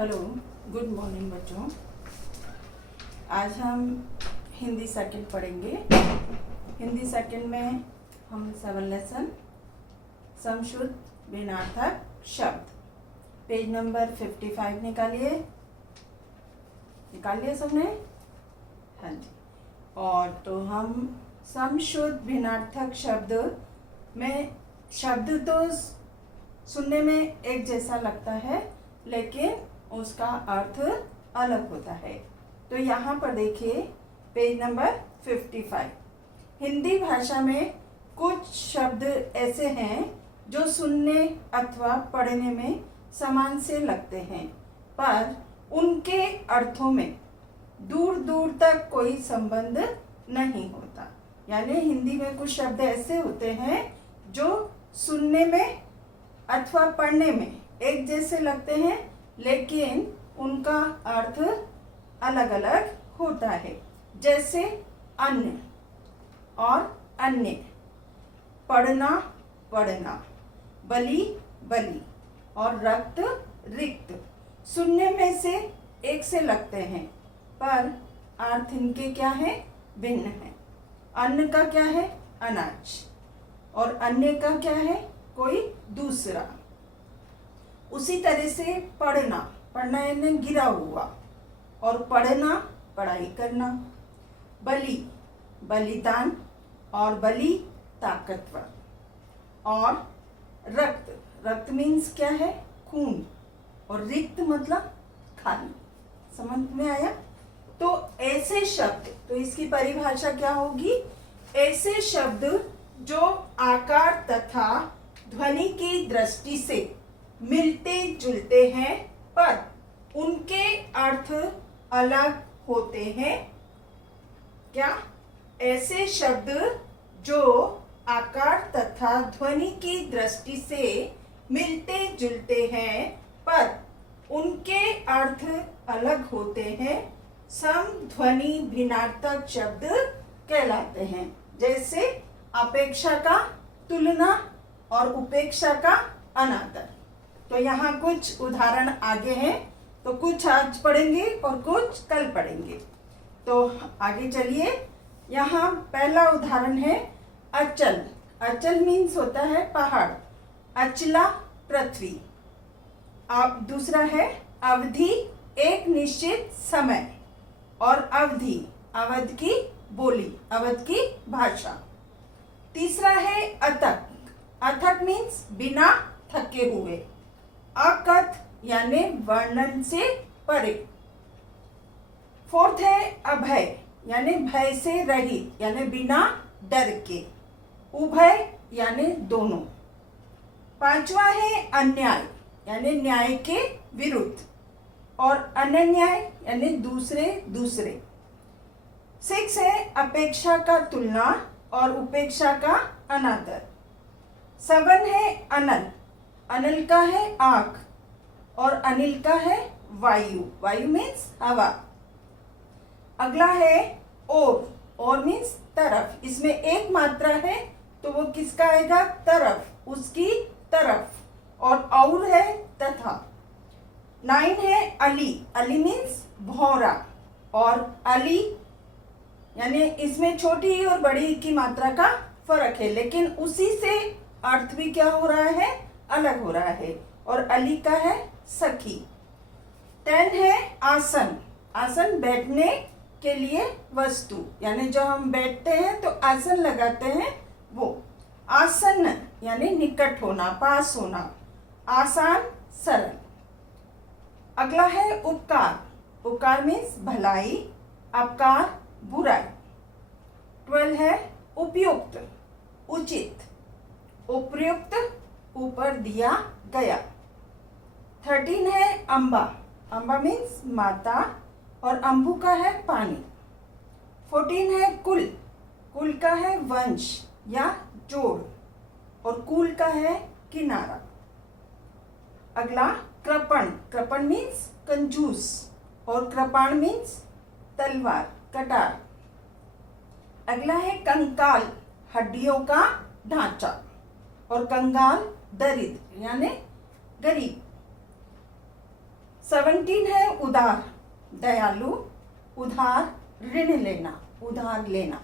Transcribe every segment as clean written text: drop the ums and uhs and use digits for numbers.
Hello, good morning बच्चों। आज हम हिंदी सेकंड पढ़ेंगे। हिंदी सेकंड में हम 7 लेसन समशुद्ध भिन्नार्थक शब्द पेज नंबर 55 निकाल लिया सबने? हाँ जी। और तो हम समशुद्ध भिन्नार्थक शब्द में शब्द तो सुनने में एक जैसा लगता है, लेकिन उसका अर्थ अलग होता है। तो यहाँ पर देखिए पेज नंबर 55। हिंदी भाषा में कुछ शब्द ऐसे हैं जो सुनने अथवा पढ़ने में समान से लगते हैं, पर उनके अर्थों में दूर दूर तक कोई संबंध नहीं होता। यानी हिंदी में कुछ शब्द ऐसे होते हैं जो सुनने में अथवा पढ़ने में एक जैसे लगते हैं, लेकिन उनका अर्थ अलग अलग होता है। जैसे अन्य और अन्य, पढ़ना पढ़ना, बलि बलि और रक्त रिक्त सुनने में से एक से लगते हैं, पर अर्थ इनके क्या है? भिन्न है। अन्न का क्या है? अनाज, और अन्य का क्या है? कोई दूसरा। उसी तरह से पढ़ना पढ़ना यानी गिरा हुआ, और पढ़ना पढ़ाई करना। बलि बलिदान और बलि ताकतवर। और रक्त रक्त मीन्स क्या है? खून, और रिक्त मतलब खाली। समझ में आया? तो ऐसे शब्द, तो इसकी परिभाषा क्या होगी? ऐसे शब्द जो आकार तथा ध्वनि की दृष्टि से मिलते जुलते हैं, पर उनके अर्थ अलग होते हैं। क्या? ऐसे शब्द जो आकार तथा ध्वनि की दृष्टि से मिलते जुलते हैं, पर उनके अर्थ अलग होते हैं, समध्वनि भिन्नार्थक शब्द कहलाते हैं। जैसे अपेक्षा का तुलना और उपेक्षा का अनादर। तो यहाँ कुछ उदाहरण आगे हैं, तो कुछ आज पढ़ेंगे और कुछ कल पढ़ेंगे। तो आगे चलिए। यहाँ पहला उदाहरण है अचल। अचल मीन्स होता है पहाड़, अचला पृथ्वी। अब दूसरा है अवधि, एक निश्चित समय, और अवधि अवध की बोली, अवध की भाषा। तीसरा है अथक। अथक मीन्स बिना थके हुए, अकथ यानी वर्णन से परे। फोर्थ है अभय, यानी भय से रहित, यानी बिना डर के। उभय यानी दोनों। पांचवा है अन्याय, यानी न्याय के विरुद्ध, और अनन्याय यानी दूसरे दूसरे। 6 है अपेक्षा का तुलना और उपेक्षा का अनादर। 7 है अनल। अनल का है आग, और अनिल का है वायु। वायु मीन्स हवा। अगला है और मीन्स तरफ। इसमें एक मात्रा है, तो वो किसका आएगा? तरफ, उसकी तरफ। और है तथा। 9 है अली। अली मीन्स भौरा, और अली यानी इसमें छोटी और बड़ी की मात्रा का फर्क है, लेकिन उसी से अर्थ भी क्या हो रहा है? अलग हो रहा है। और अली का है सखी। 10 है आसन। आसन बैठने के लिए वस्तु, यानी जो हम बैठते हैं तो आसन लगाते हैं, वो। आसन यानी निकट होना, पास होना। आसान, सरल। अगला है उपकार। उपकार मीन्स भलाई, अपकार बुराई। 12 है उपयुक्त, उचित, उपयुक्त, ऊपर दिया गया। 13 है अम्बा। अम्बा मीन्स माता, और अम्बु का है पानी। 14 है कुल। कुल का है वंश या जोड़, और कुल का है किनारा। अगला कृपण। कृपण मीन्स कंजूस, और कृपाण मीन्स तलवार, कटार। अगला है कंकाल, हड्डियों का ढांचा, और कंगाल दरिद्र यानी गरीब। 17 है उदार, दयालु, उधार, ऋण लेना, उधार लेना।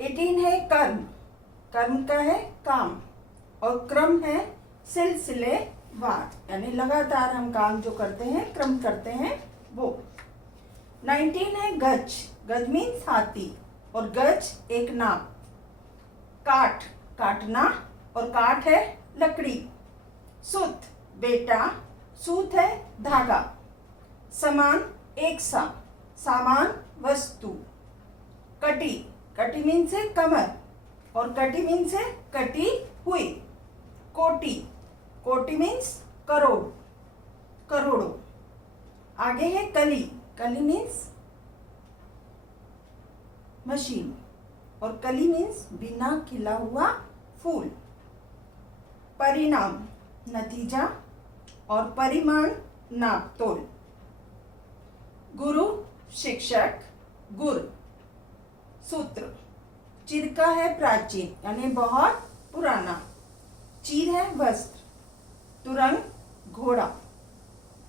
18 है कर्म, कर्म का है काम, और क्रम है सिलसिलेवार, यानी लगातार हम काम जो करते हैं, क्रम करते हैं वो। 19 है गज, गज मीन्स हाथी, और गज एक नाप। काट, काटना, और काट है लकड़ी। सूत, बेटा, सूत है धागा। समान, एक सा, सामान, वस्तु। कटी, कटी मीन्स है कमर, और कटी मीन्स है कटी हुई। कोटि, कोटि मीन्स करोड़, करोड़ों। आगे है कली, कली मीन्स मशीन, और कली मीन्स बिना खिला हुआ फूल। परिणाम, नतीजा, और परिमाण, नाप तोल। गुरु, शिक्षक, गुर। सूत्र, चिरका है प्राचीन, यानी बहुत पुराना। चीर है वस्त्र। तुरंग, घोड़ा।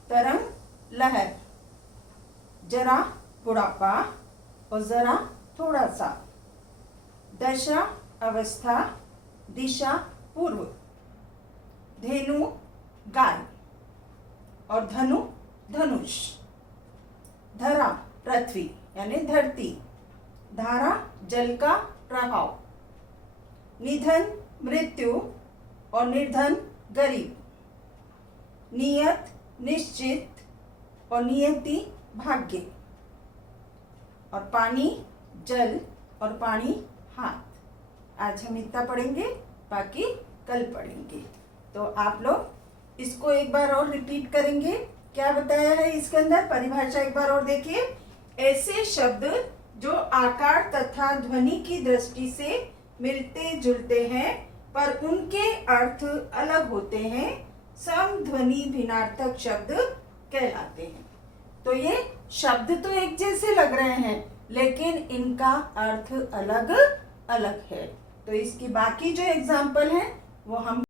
तरंग, लहर। जरा, बुढ़ापा, और जरा थोड़ा सा। दशा, अवस्था, दिशा, पूर्व। धेनु, गाय, और धनु, धनुष। धरा, पृथ्वी, यानी धरती। धारा, जल का प्रभाव। निधन, मृत्यु, और निर्धन, गरीब। नियत, निश्चित, और नियति, भाग्य। और पानी, जल, और पानी, हाथ। आज हम इतना पढ़ेंगे, बाकी कल पढ़ेंगे। तो आप लोग इसको एक बार और रिपीट करेंगे। क्या बताया है इसके अंदर, परिभाषा एक बार और देखिए। ऐसे शब्द जो आकार तथा ध्वनि की दृष्टि से मिलते जुलते हैं पर उनके अर्थ अलग होते हैं, समध्वनि भिन्नार्थक शब्द कहलाते हैं। तो ये शब्द तो एक जैसे लग रहे हैं, लेकिन इनका अर्थ अलग अलग है। तो इसकी बाकी जो एग्जाम्पल है वो हम